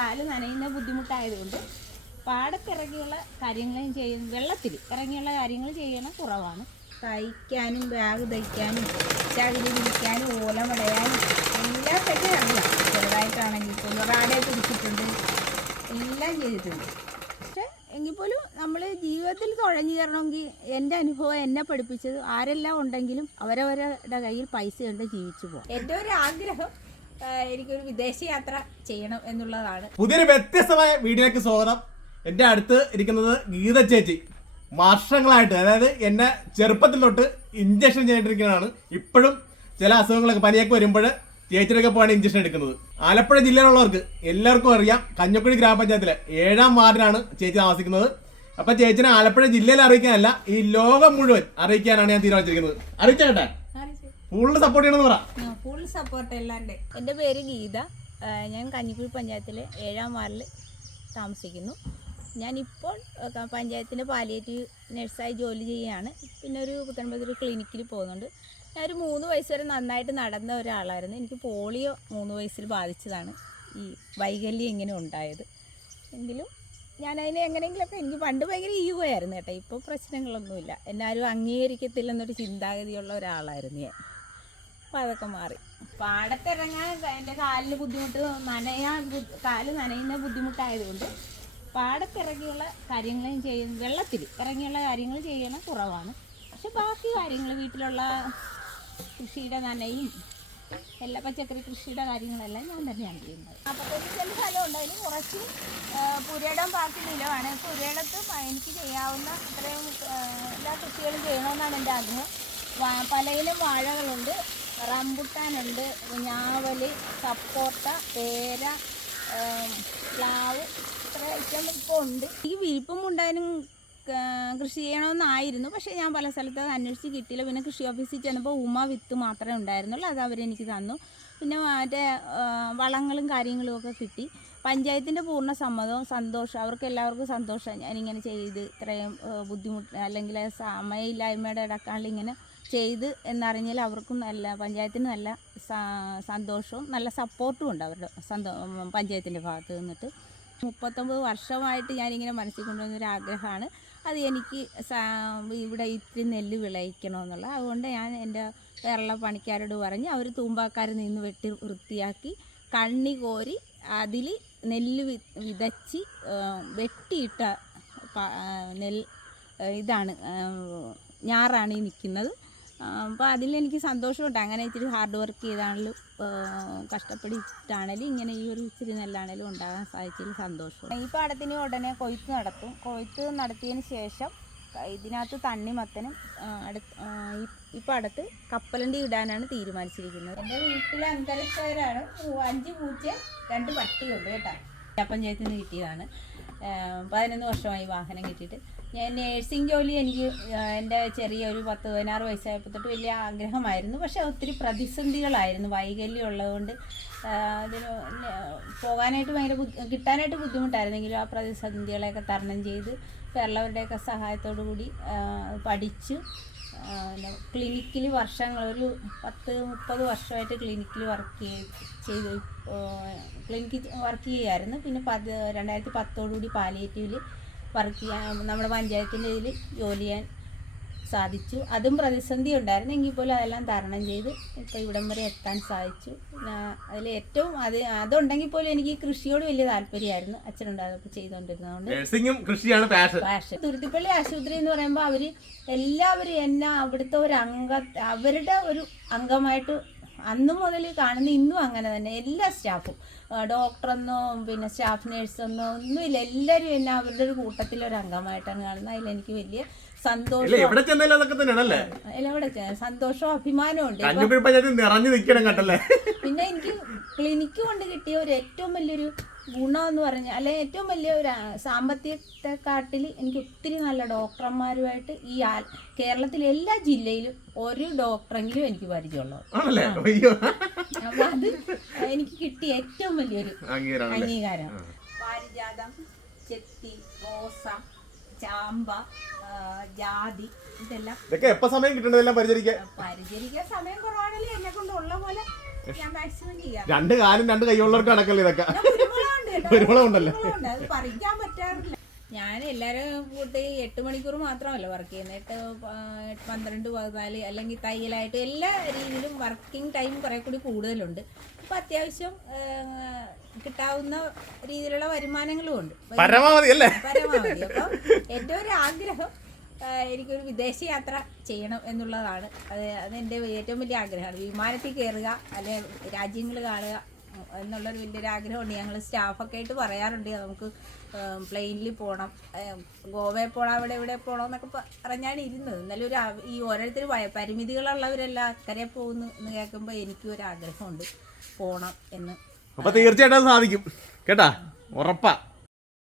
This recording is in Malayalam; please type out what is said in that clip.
കാൽ നനയുന്ന ബുദ്ധിമുട്ടായതുകൊണ്ട് പാടത്തിറങ്ങിയുള്ള കാര്യങ്ങളും ചെയ്യുന്ന വെള്ളത്തിൽ ഇറങ്ങിയുള്ള കാര്യങ്ങൾ ചെയ്യണ കുറവാണ്. തയ്ക്കാനും ബാഗ് തയ്ക്കാനും ചകിരി പിടിക്കാനും ഓലമടയാനും എല്ലാം തന്നെ അറിയാം ചെറുതായിട്ടാണെങ്കിൽ പോലും റാഡെ പിടിച്ചിട്ടുണ്ട്. എല്ലാം ചെയ്തിട്ടുണ്ട്. പക്ഷെ എങ്കിൽ പോലും നമ്മൾ ജീവിതത്തിൽ തുഴഞ്ഞു കയറണമെങ്കിൽ എന്റെ അനുഭവം എന്നെ പഠിപ്പിച്ചത് ആരെല്ലാം ഉണ്ടെങ്കിലും അവരവരുടെ കയ്യിൽ പൈസ കണ്ട് ജീവിച്ചു പോകും എന്റെ ഒരു ആഗ്രഹം എനിക്കൊരു വിദേശ യാത്ര ചെയ്യണം എന്നുള്ളതാണ്. പുതിയൊരു വ്യത്യസ്തമായ വീഡിയോയ്ക്ക് സ്വാഗതം. എന്റെ അടുത്ത് ഇരിക്കുന്നത് ഗീത ചേച്ചി. വർഷങ്ങളായിട്ട് അതായത് എന്നെ ചെറുപ്പത്തിൽ തൊട്ട് ഇഞ്ചക്ഷൻ ചെയ്തിട്ടിരിക്കുന്നതാണ്. ഇപ്പോഴും ചില അസുഖങ്ങളൊക്കെ പനിയൊക്കെ വരുമ്പോൾ ചേച്ചിയുടെയൊക്കെ പോയാണ് ഇഞ്ചക്ഷൻ എടുക്കുന്നത്. ആലപ്പുഴ ജില്ലയിലുള്ളവർക്ക് എല്ലാവർക്കും അറിയാം കഞ്ഞക്കുഴി ഗ്രാമപഞ്ചായത്തിലെ ഏഴാം വാർഡിലാണ് ചേച്ചി താമസിക്കുന്നത്. അപ്പൊ ചേച്ചിനെ ആലപ്പുഴ ജില്ലയിൽ അറിയിക്കാനല്ല ഈ ലോകം മുഴുവൻ അറിയിക്കാനാണ് ഞാൻ തീരുമാനിച്ചിരിക്കുന്നത്. അറിയിച്ചേട്ടെ ഫുള്ള് സപ്പോർട്ട് ചെയ്യണമെന്ന് പറ. ഫുൾ സപ്പോർട്ട് എല്ലാണ്ട്. എന്റെ പേര് ഗീത. ഞാൻ കഞ്ഞിക്കുഴി പഞ്ചായത്തിലെ ഏഴാം വാർഡിൽ താമസിക്കുന്നു. ഞാനിപ്പോൾ ആ, പഞ്ചായത്തിന്റെ പാലിയേറ്റീവ് നഴ്സായി ജോലി ചെയ്യുകയാണ്. പിന്നെ ഒരു പുത്തൻപതി ക്ലിനിക്കിൽ പോകുന്നുണ്ട്. ഞാനൊരു മൂന്ന് വയസ്സ് വരെ നന്നായിട്ട് നടന്ന ഒരാളായിരുന്നു. എനിക്ക് പോളിയോ മൂന്ന് വയസ്സിൽ ബാധിച്ചതാണ്. ഈ വൈകല്യം ഇങ്ങനെ ഉണ്ടായത്. എങ്കിലും ഞാനതിനെ എങ്ങനെയെങ്കിലുമൊക്കെ എനിക്ക് പണ്ട് ഭയങ്കര ഈഗോയായിരുന്നു കേട്ടോ. ഇപ്പോൾ പ്രശ്നങ്ങളൊന്നുമില്ല. എന്നാരും അംഗീകരിക്കത്തില്ലെന്നൊരു ചിന്താഗതിയുള്ള ഒരാളായിരുന്നു ഞാൻ. അപ്പം അതൊക്കെ മാറി. പാടത്തിറങ്ങാൻ എന്റെ കാലിന് ബുദ്ധിമുട്ട് നനയാൻ കാൽ നനയുന്ന ബുദ്ധിമുട്ടായതുകൊണ്ട് പാടത്തിറങ്ങിയുള്ള കാര്യങ്ങളും ചെയ്യുന്ന വെള്ളത്തിൽ ഇറങ്ങിയുള്ള കാര്യങ്ങൾ ചെയ്യണ കുറവാണ്. പക്ഷെ ബാക്കി കാര്യങ്ങൾ വീട്ടിലുള്ള കൃഷിയുടെ നനയും എല്ലാ പച്ചക്കറി കൃഷിയുടെ കാര്യങ്ങളെല്ലാം ഞാൻ തന്നെയാണ് ചെയ്യുന്നത്. നാൽപ്പത്തഞ്ച് ചെറിയ സ്ഥലമുണ്ട്. അതിന് കുറച്ച് പുരയിടം ബാക്കി നിലമാണ് പുരയിടത്ത് എനിക്ക് ചെയ്യാവുന്ന അത്രയും എല്ലാ കൃഷികളും ചെയ്യണമെന്നാണ് എന്റെ ആഗ്രഹം. പലയിലും വാഴകളുണ്ട്. റംബുട്ടാനുണ്ട് ഞാവൽ സപ്പോട്ട പേര പ്ലാവ് ഇത്ര ഐറ്റം ഇപ്പോൾ ഉണ്ട്. ഈ വിരിപ്പും ഉണ്ടായാലും കൃഷി ചെയ്യണമെന്നായിരുന്നു പക്ഷേ ഞാൻ പല സ്ഥലത്ത് അത് അന്വേഷിച്ച് കിട്ടിയില്ല. പിന്നെ കൃഷി ഓഫീസിൽ ചെന്നപ്പോൾ ഉമ വിത്ത് മാത്രമേ ഉണ്ടായിരുന്നുള്ളൂ അത് അവരെനിക്ക് തന്നു. പിന്നെ മറ്റേ വളങ്ങളും കാര്യങ്ങളും ഒക്കെ കിട്ടി. പഞ്ചായത്തിന്റെ പൂർണ സമ്മതവും സന്തോഷം അവർക്ക് എല്ലാവർക്കും സന്തോഷം. ഞാനിങ്ങനെ ചെയ്ത് ഇത്രയും ബുദ്ധിമുട്ട് അല്ലെങ്കിൽ സമയമില്ലായ്മയുടെ ഇങ്ങനെ ചെയ്ത് എന്നറിഞ്ഞാൽ അവർക്കും നല്ല പഞ്ചായത്തിന് നല്ല സന്തോഷവും നല്ല സപ്പോർട്ടും ഉണ്ട് അവരുടെ സന്തോ പഞ്ചായത്തിന്റെ ഭാഗത്ത് നിന്നിട്ട്. മുപ്പത്തൊമ്പത് വർഷമായിട്ട് ഞാനിങ്ങനെ മനസ്സിൽ കൊണ്ടുവന്നൊരു ആഗ്രഹമാണ്. അത് എനിക്ക് ഇവിടെ ഇത്തിരി നെല്ല് വിളയിക്കണമെന്നുള്ള. അതുകൊണ്ട് ഞാൻ എന്റെ കേരള പണിക്കാരോട് പറഞ്ഞ് അവർ തൂമ്പാക്കാരിൽ നിന്ന് വെട്ടി വൃത്തിയാക്കി കണ്ണി കോരി അതിൽ നെല്ല് വിതച്ച് വെട്ടിയിട്ട നെൽ ഇതാണ് ഞാറാണ് ഈ നിൽക്കുന്നത്. അപ്പോൾ അതിലെനിക്ക് സന്തോഷമുണ്ട്. അങ്ങനെ ഇച്ചിരി ഹാർഡ് വർക്ക് ചെയ്താണെങ്കിലും കഷ്ടപ്പെട്ടിട്ടാണേലും ഇങ്ങനെ ഈ ഒരു ഇച്ചിരി നെല്ലാണെങ്കിലും ഉണ്ടാകാൻ സാധിച്ചതിൽ സന്തോഷം ഈ പാടത്തിന് ഉടനെ കൊയ്ത്ത് നടത്തും. കൊയ്ത്ത് നടത്തിയതിന് ശേഷം ഇതിനകത്ത് തണ്ണിമത്തനും മത്തനും അടുത്ത് ഈ പാടത്ത് കപ്പലണ്ടി ഇടാനാണ് തീരുമാനിച്ചിരിക്കുന്നത്. എന്റെ വീട്ടിലെ അന്തരീക്ഷകരാണ് അഞ്ച് പൂച്ച രണ്ട് പട്ടിയുണ്ട് കേട്ടോ. പഞ്ചായത്തിൽ നിന്ന് കിട്ടിയതാണ്. പതിനൊന്ന് വർഷമായി വാഹനം കിട്ടിയിട്ട്. ഞാൻ നേഴ്സിംഗ് ജോലി എനിക്ക് എന്റെ ചെറിയ ഒരു പത്ത് പതിനാറ് വയസ്സായപ്പോൾ തൊട്ട് വലിയ ആഗ്രഹമായിരുന്നു. പക്ഷേ ഒത്തിരി പ്രതിസന്ധികളായിരുന്നു. വൈകല്യം ഉള്ളതുകൊണ്ട് അതിന് പോകാനായിട്ട് ഭയങ്കര കിട്ടാനായിട്ട് ബുദ്ധിമുട്ടായിരുന്നെങ്കിലും ആ പ്രതിസന്ധികളെയൊക്കെ തരണം ചെയ്ത് വേറെയുള്ളവരുടെയൊക്കെ സഹായത്തോടു കൂടി പഠിച്ചു ക്ലിനിക്കിൽ വർഷങ്ങൾ ഒരു പത്ത് മുപ്പത് വർഷമായിട്ട് ക്ലിനിക്കിൽ വർക്ക് ചെയ്ത് ക്ലിനിക്കിൽ വർക്ക് ചെയ്യായിരുന്നു. പിന്നെ പത് രണ്ടായിരത്തി പത്തോടുകൂടി പാലിയേറ്റീവിൽ വർക്ക് ചെയ്യാൻ നമ്മുടെ പഞ്ചായത്തിന്റെ ഇതിൽ ജോലി ചെയ്യാൻ സാധിച്ചു. അതും പ്രതിസന്ധി ഉണ്ടായിരുന്നു. എങ്കിൽ പോലും അതെല്ലാം തരണം ചെയ്ത് ഇപ്പോൾ ഇവിടം വരെ എത്താൻ സാധിച്ചു. അതിൽ ഏറ്റവും അത് അതുണ്ടെങ്കിൽ പോലും എനിക്ക് കൃഷിയോട് വലിയ താല്പര്യമായിരുന്നു അച്ഛനുണ്ടാകുമ്പോൾ ചെയ്തുകൊണ്ടിരുന്നതുകൊണ്ട്. കൃഷിയാണ് പാഷൻ. തുരുത്തിപ്പള്ളി ആശുപത്രി എന്ന് പറയുമ്പോൾ അവർ എല്ലാവരും എന്നെ അവിടുത്തെ ഒരു അംഗ അവരുടെ ഒരു അംഗമായിട്ട് അന്ന് മുതൽ കാണുന്ന ഇന്നും അങ്ങനെ തന്നെ. എല്ലാ സ്റ്റാഫും. ഡോക്ടറെന്നോ പിന്നെ സ്റ്റാഫ് നേഴ്സെന്നോ ഒന്നുമില്ല. എല്ലാവരും എന്നെ അവരുടെ ഒരു കൂട്ടത്തിലൊരു അംഗമായിട്ടാണ് കാണുന്നത് അതിലെനിക്ക് വലിയ സന്തോഷം എവിടെ ചെന്നാലും അതൊക്കെ തന്നെയാണല്ലേ എവിടെ സന്തോഷവും അഭിമാനവും ഉണ്ട്. കഞ്ഞുകുഴി പഞ്ചായത്തിൽ നിറഞ്ഞു നിൽക്കണം കണ്ടല്ലേ? പിന്നെ എനിക്ക് ക്ലിനിക്ക് കൊണ്ട് കിട്ടിയ ഒരു ഏറ്റവും വലിയൊരു ഗുണം എന്ന് പറഞ്ഞാൽ അല്ലെ ഏറ്റവും വലിയ ഒരു സാമ്പത്തികത്തെക്കാട്ടിൽ എനിക്ക് ഒത്തിരി നല്ല ഡോക്ടർമാരുമായിട്ട് ഈ ആ- കേരളത്തിലെ എല്ലാ ജില്ലയിലും ഒരു ഡോക്ടറെങ്കിലും എനിക്ക് പരിചയമുള്ളത് ആണല്ലേ? അയ്യോ. അപ്പൊ അത് എനിക്ക് കിട്ടിയ ഏറ്റവും വലിയൊരു അങ്ങേരാണല്ലേ അംഗീകാരം. പാരിജാതം ചെത്തി റോസ ചാമ്പ ജാതി ഇതെല്ലാം ഇതൊക്കെ എപ്പോ സമയം കിട്ടണതെല്ലാം പരിചരിക്കാൻ? പരിചരിക്കാൻ സമയം കുറവാണല്ലേ? എന്നെ കൊണ്ട് ഉള്ള പോലെ ഞാൻ മാക്സിമം ചെയ്യാം. രണ്ട് കാലും രണ്ട് കൈയുള്ളവർക്ക് അടക്കല്ലേ ഇതൊക്കെ? പറിക്കാൻ പറ്റാറില്ല. ഞാൻ എല്ലാവരും കൂട്ടി എട്ട് മണിക്കൂർ മാത്രമല്ല വർക്ക് ചെയ്യുന്നത് എട്ട് പന്ത്രണ്ട് പതിനാല് അല്ലെങ്കിൽ തയ്യലായിട്ട് എല്ലാ രീതിയിലും വർക്കിംഗ് ടൈം കുറെ കൂടി കൂടുതലുണ്ട്. അപ്പം അത്യാവശ്യം കിട്ടാവുന്ന രീതിയിലുള്ള വരുമാനങ്ങളും ഉണ്ട്. പരമാവധി അല്ലേ? പരമാവധി. അപ്പം എന്റെ ഒരു ആഗ്രഹം എനിക്കൊരു വിദേശ യാത്ര ചെയ്യണം എന്നുള്ളതാണ്. അത് അതെന്റെ ഏറ്റവും വലിയ ആഗ്രഹമാണ്. വിമാനത്തിൽ കയറുക അല്ലെ രാജ്യങ്ങൾ കാണുക എന്നുള്ളൊരു വലിയൊരു ആഗ്രഹമുണ്ട്. ഞങ്ങൾ സ്റ്റാഫൊക്കെ ആയിട്ട് പറയാറുണ്ട് നമുക്ക് പ്ലെയിനിൽ പോകണം ഗോവയിൽ പോകണം അവിടെ ഇവിടെ പോകണം എന്നൊക്കെ പറഞ്ഞാണ് ഇരുന്നത്. എന്നാലും ഒരു ഈ ഓരോരുത്തർ പരിമിതികളുള്ളവരെല്ലാം അക്കരെ പോകുന്നു എന്ന് കേൾക്കുമ്പോൾ എനിക്കും ഒരു ആഗ്രഹമുണ്ട്. പോകണം എന്ന്. അപ്പൊ തീർച്ചയായിട്ടും സാധിക്കും. കേട്ടാ? ഉറപ്പാ.